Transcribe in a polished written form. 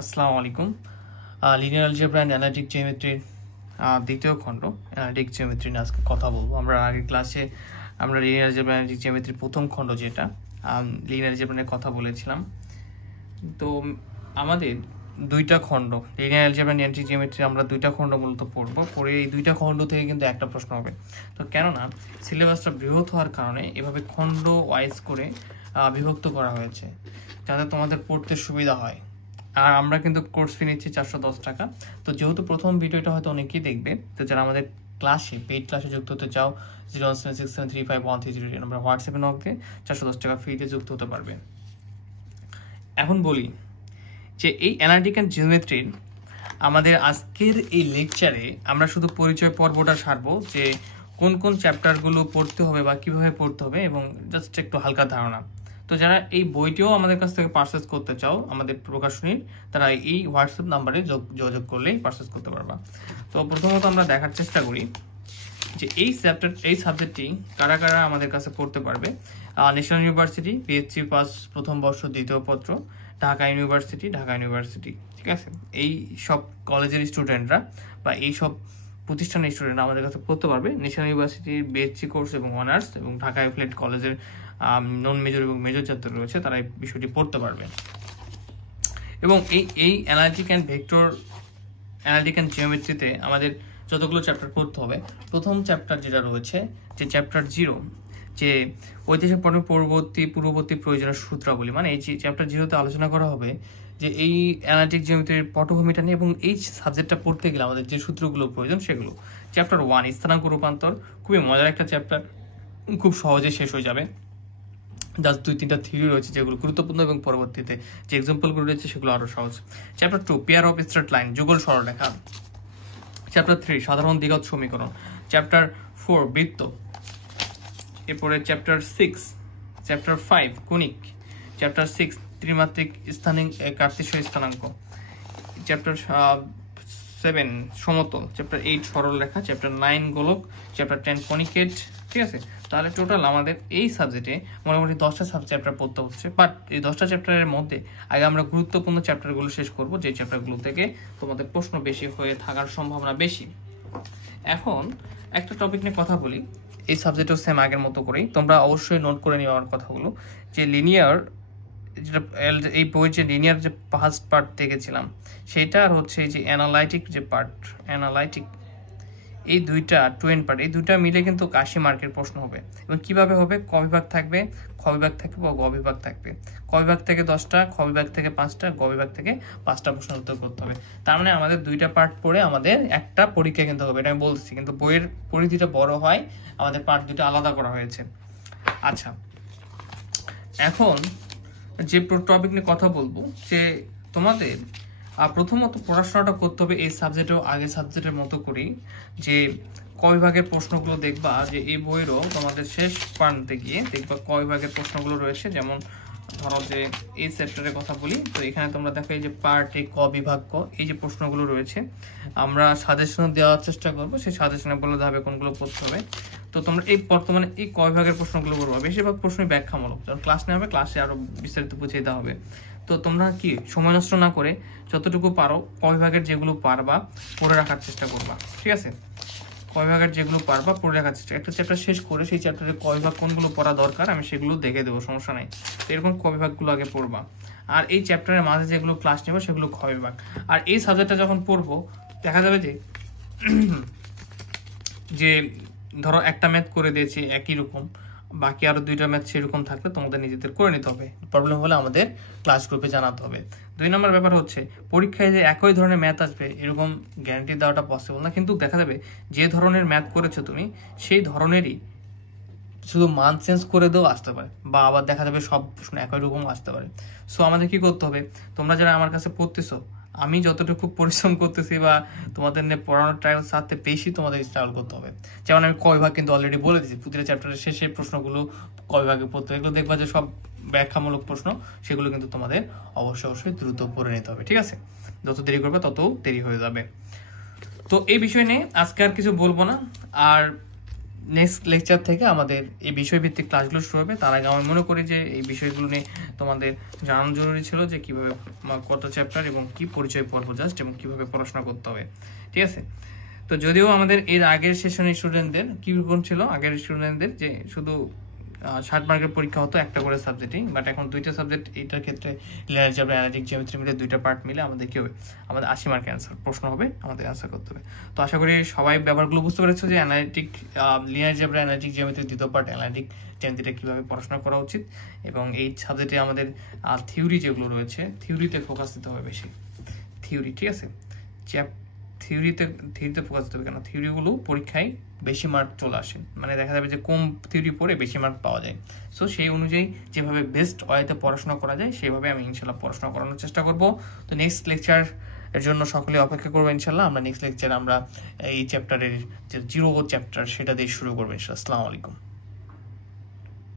আসসালামু আলাইকুম। Linear algebra and analytic জিওমেট্রির দ্বিতীয় খণ্ড অ্যানালিটিক জিওমেট্রি নিয়ে আজকে কথা বলবো। আমরা আগের ক্লাসে আমরা লিনিয়ার অ্যালজেব্রা অ্যানালিটিক জিওমেট্রির প্রথম খণ্ড যেটা লিনিয়ার অ্যালজেব্রা নিয়ে কথা বলেছিলাম। তো আমাদের দুইটা খণ্ড linear algebra and analytic geometry আমরা দুইটা খণ্ড মূলত পড়বো। পরে এই দুইটা খণ্ড থেকে কিন্তু একটা প্রশ্ন হবে। তো কেননা সিলেবাসটা বৃহৎ হওয়ার কারণে এভাবে খণ্ড ওয়াইজ করে বিভক্ত করা হয়েছে যাতে তোমাদের পড়তে সুবিধা হয়। আর আমরা কিন্তু কোর্স ফি নিচ্ছি 410 টাকা। তো যেহেতু প্রথম ভিডিওটা হয়তো অনেকেই দেখবে, তো যারা আমাদের ক্লাসে পেইড ক্লাসে যুক্ত হতে চাও 01767351303 আমরা হোয়াটসঅ্যাপে নক দিয়ে 410 টাকা ফ্রিতে যুক্ত হতে পারবে। এখন বলি যে এই অ্যানালিটিক অ্যান্ড জিওমেট্রির আমাদের আজকের এই লেকচারে আমরা শুধু পরিচয় পর্বটা সারবো যে কোন কোন চ্যাপ্টারগুলো পড়তে হবে বা কিভাবে পড়তে হবে এবং জাস্ট একটু হালকা ধারণা। তো যারা এই বইটিও আমাদের কাছ থেকে পারচেজ করতে চাও আমাদের প্রকাশনীর, তারা এই হোয়াটসঅ্যাপ নাম্বারে যোগাযোগ করলেই পারচেজ করতে পারবা। তো প্রথমত আমরা দেখার চেষ্টা করি যে এই সাবজেক্টটি কারা কারা আমাদের কাছে পড়তে পারবে। ন্যাশনাল ইউনিভার্সিটি, পিএইচসি পাস প্রথম বর্ষ দ্বিতীয় পত্র, ঢাকা ইউনিভার্সিটি, ঠিক আছে, এই সব কলেজের স্টুডেন্টরা বা এই সব প্রতিষ্ঠানের স্টুডেন্টরা আমাদের কাছে পড়তে পারবে। ন্যাশনাল ইউনিভার্সিটির বিএসসি কোর্স এবং অনার্স এবং ঢাকা অ্যাফিলিয়েটেড কলেজের নন মেজর এবং মেজর ছাত্র রয়েছে, তারা এই বিষয়টি পড়তে পারবে। এবং এই অ্যানালিটিক অ্যান্ড জিওমেট্রিতে আমাদের যতগুলো চ্যাপ্টার পড়তে হবে, প্রথম চ্যাপ্টার যেটা রয়েছে যে চ্যাপ্টার 0, যে ঐতিহাসিক পণ্যের পূর্ববর্তী প্রয়োজনীয় সূত্রাবলী, মানে এই চ্যাপ্টার 0তে আলোচনা করা হবে যে এই অ্যানালিটিক জিওমেট্রির পটভূমিটা নিয়ে এবং এই সাবজেক্টটা পড়তে গেলে আমাদের যে সূত্রগুলো প্রয়োজন সেগুলো। চ্যাপ্টার 1 স্থানাঙ্ক রূপান্তর, খুবই মজার একটা চ্যাপ্টার, খুব সহজে শেষ হয়ে যাবে। জাস্ট 2-3টা থিওরি রয়েছে যেগুলো গুরুত্বপূর্ণ এবং পরবর্তীতে যে এক্সাম্পলগুলো রয়েছে সেগুলো আরো সহজ। Chapter 2 pair of straight line, যুগল সরলরেখা। চ্যাপ্টার 3 সাধারণ দ্বিঘাত সমীকরণ। চ্যাপ্টার 4 বৃত্ত। এরপরে চ্যাপ্টার 5 কনিক। চ্যাপ্টার 6 ত্রিমাত্রিক কার্তেশীয় স্থানাঙ্ক। চ্যাপ্টার 7 সমতল। চ্যাপ্টার 8 সরলরেখা। চ্যাপ্টার 9 গোলক। চ্যাপ্টার 10 কনিকেট। ঠিক আছে, তাহলে টোটাল আমাদের এই সাবজেক্টে মোটামুটি 10টা চ্যাপ্টার পড়তে হচ্ছে। বাট এই 10টা চ্যাপ্টারের মধ্যে আগে আমরা গুরুত্বপূর্ণ চ্যাপ্টারগুলো শেষ করব, যে চ্যাপ্টারগুলো থেকে তোমাদের প্রশ্ন বেশি হয়ে থাকার সম্ভাবনা বেশি। এখন একটা টপিক নিয়ে কথা বলি, এই সাবজেক্টও সেম আগের মতো করেই তোমরা অবশ্যই নোট করে নিও আমার কথাগুলো। যে লিনিয়ার, যেটা এই বইয়ের যে লিনিয়ার যে ফার্স্ট পার্ট দেখেছিলাম সেটা, আর হচ্ছে যে অ্যানালাইটিক যে পার্ট, এই দুইটা টুয়েন পার্ট, এই দুইটা মিলে কিন্তু 80 মার্কের প্রশ্ন হবে। এবং কিভাবে হবে? ক বিভাগ থাকবে, খ বিভাগ থাকবে বা গ বিভাগ থাকবে। ক বিভাগ থেকে 10টা, খ বিভাগ থেকে 5টা, গ বিভাগ থেকে 5টা প্রশ্ন উত্তর করতে হবে। তার মানে আমাদের দুইটা পার্ট পড়ে আমাদের একটা পরীক্ষা কিন্তু হবে, এটা আমি বলছি। কিন্তু বইয়ের পরিধিটা বড় হয়, আমাদের পার্ট দুটো আলাদা করা হয়েছে। আচ্ছা, এখন যে টপিক নিয়ে কথা বলবো, যে তোমাদের প্রথমত পড়াশোনাটা করতে হবে এই সাবজেক্টেও আগের সাবজেক্টের মতো করেই। যে ক বিভাগের প্রশ্নগুলো দেখবা, যে এই বইয়েরও তোমাদের শেষ প্রান্তে গিয়ে দেখবা ক বিভাগের প্রশ্নগুলো রয়েছে। যেমন ধরো যে এই চ্যাপ্টারের কথা বলি, তো এখানে তোমরা দেখো এই যে পার্ট এ ক বিভাগ ক, এই যে প্রশ্নগুলো রয়েছে আমরা সাজেশন দেওয়ার চেষ্টা করবো, সেই সাজেশনে বলে দেওয়া হবে কোনগুলো পড়তে হবে। তো তোমরা এই বর্তমানে এই ক বিভাগের প্রশ্নগুলো করবো, বেশিরভাগ প্রশ্নই ব্যাখ্যামূলক। যখন ক্লাস নেওয়া হবে ক্লাসে আরো বিস্তারিত বুঝিয়ে দেওয়া হবে। তো তোমরা কি সময় নষ্ট না করে যতটুকু পারো ক বিভাগের যেগুলো পারবা পড়ে রাখার চেষ্টা করবা, ঠিক আছে? ক বিভাগের যেগুলো পারবা পড়ে রাখার চেষ্টা, একটা চ্যাপ্টার শেষ করে সেই চ্যাপ্টারে ক বিভাগ কোনগুলো পড়া দরকার আমি সেগুলো দেখে দেবো, সমস্যা নাই। তো এরকম ক বিভাগগুলো আগে পড়বা। আর এই চ্যাপ্টারের মাঝে যেগুলো ক্লাস নেবো সেগুলো খ বিভাগ। আর এই সাবজেক্টটা যখন পড়বো দেখা যাবে যে ধরো একটা ম্যাথ করে দিয়েছি একই রকম, বাকি আরো 2টা ম্যাথ সেরকম থাকলে তোমাদের নিজেদের করে নিতে হবে। প্রবলেম হলে আমাদের ক্লাস গ্রুপে জানাতে হবে। 2 নম্বর ব্যাপার হচ্ছে পরীক্ষায় যে একই ধরনের ম্যাথ আসবে এরকম গ্যারান্টি দেওয়াটা পসিবল না। কিন্তু দেখা যাবে যে ধরনের ম্যাথ করেছো তুমি সেই ধরনেরই শুধু মান চেঞ্জ করে দেও আসতে পারে, বা আবার দেখা যাবে সব প্রশ্ন একই রকম আসতে পারে। সো আমাদের কি করতে হবে, তোমরা যারা আমার কাছে পড়তেছো, আমি যতটুকু পরিশ্রম করতেছি বা তোমাদের নিয়ে পড়ানোর ট্রায়াল সাথে বেশি তোমাদের ট্রায়াল করতে হবে। যেমন আমি ক বিভাগ কিন্তু অলরেডি বলে দিচ্ছি, প্রতিটা চ্যাপ্টারের শেষে প্রশ্নগুলো ক বিভাগে পড়তে হবে। এগুলো দেখবা যে সব ব্যাখ্যামূলক প্রশ্ন, সেগুলো কিন্তু তোমাদের অবশ্যই দ্রুত পড়ে নিতে হবে, ঠিক আছে? যত দেরি করবে তত দেরি হয়ে যাবে। তো এই বিষয় নিয়ে আজকে আর কিছু বলবো না। আর নেক্সট লেকচার থেকে আমাদের এই বিষয়ভিত্তিক ক্লাসগুলো শুরু হবে। তার আগে আমি মনে করি যে এই বিষয়গুলো নিয়ে তোমাদের জানানো জরুরি ছিল যে কিভাবে কত চ্যাপ্টার এবং কি পরিচয় পর্ব জাস্ট এবং কিভাবে পড়াশোনা করতে হবে, ঠিক আছে। তো যদিও আমাদের এর আগের সেশনের স্টুডেন্টদের কীরকম ছিল, আগের স্টুডেন্টদের যে শুধু 60 মার্কের পরীক্ষা হতো একটা করে সাবজেক্টেই, বাট এখন দুইটা সাবজেক্ট, এটার ক্ষেত্রে লিনিয়ার অ্যালজেব্রা অ্যানালিটিক জিওমেট্রি মিলে দুইটা পার্ট মিলে আমাদের কি হবে, আমাদের 80 মার্কের অ্যান্সার প্রশ্ন হবে, আমাদের অ্যান্সার করতে হবে। তো আশা করি সবাই ব্যাপারগুলো বুঝতে পেরেছো যে অ্যানালিটিক লিনিয়ার অ্যালজেব্রা অ্যানালিটিক জিওমেট্রির দ্বিতীয় পার্ট অ্যানালিটিক জিওমেট্রিটা কীভাবে পড়াশোনা করা উচিত, এবং এই সাবজেক্টে আমাদের থিওরি যেগুলো রয়েছে থিওরিতে ফোকাস দিতে হবে বেশি, থিওরি, ঠিক আছে। থিওরিতে ফোকাস দিতে হবে, কেন থিওরিগুলো পরীক্ষায় বেশি মার্ক চলে আসে, মানে দেখা যাবে যে কম থিওরি পড়ে বেশি মার্ক পাওয়া যায়। সো সেই অনুযায়ী যেভাবে বেস্ট ওয়েতে পড়াশোনা করা যায় সেভাবে আমি ইনশাল্লাহ পড়াশোনা করানোর চেষ্টা করব। তো নেক্সট লেকচার এর জন্য সকলে অপেক্ষা করবো ইনশাল্লাহ। আমরা নেক্সট লেকচার আমরা এই চ্যাপ্টারের যে 0 চ্যাপ্টার সেটা দিয়ে শুরু করবো ইনশাল্লাহ। আসসালামু আলাইকুম।